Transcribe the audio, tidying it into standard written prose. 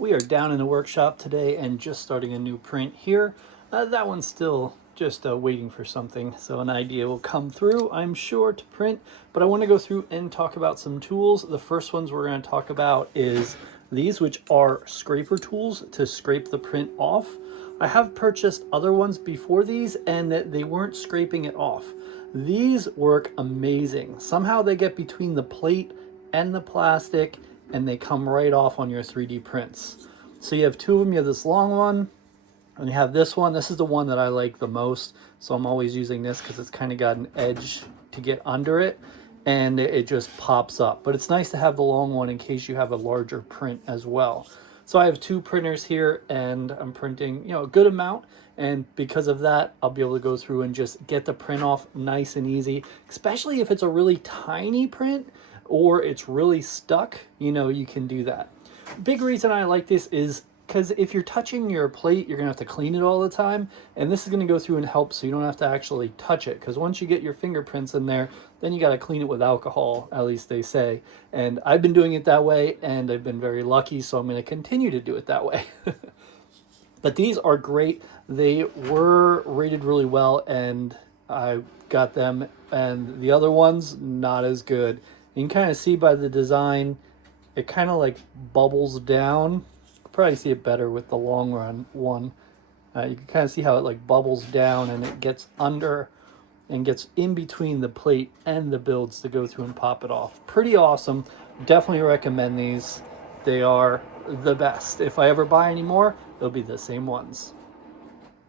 We are down in the workshop today and just starting a new print here. That one's still just waiting for something, so an idea will come through, I'm sure, to print. But I want to go through and talk about some tools. The first ones we're going to talk about is these, which are scraper tools to scrape the print off. I have purchased other ones before these and they weren't scraping it off. These work amazing. Somehow they get between the plate and the plastic and they come right off on your 3D prints. So you have two of them. You have this long one and you have this one. This is the one that I like the most, so I'm always using this because it's kind of got an edge to get under it and it just pops up. But it's nice to have the long one in case you have a larger print as well. So I have two printers here and I'm printing, a good amount, and because of that I'll be able to go through and just get the print off nice and easy, especially if it's a really tiny print or it's really stuck. You can do that. Big reason I like this is because if you're touching your plate, you're gonna have to clean it all the time, and this is gonna go through and help so you don't have to actually touch it, because once you get your fingerprints in there, then you got to clean it with alcohol, at least they say. And I've been doing it that way and I've been very lucky, so I'm going to continue to do it that way. But these are great. They were rated really well and I got them, and the other ones not as good. You can kind of see by the design, it kind of like bubbles down. You can probably see it better with the long run one. You can kind of see how it like bubbles down and it gets under and gets in between the plate and the builds to go through and pop it off. Pretty awesome. Definitely recommend these. They are the best. If I ever buy any more, they'll be the same ones.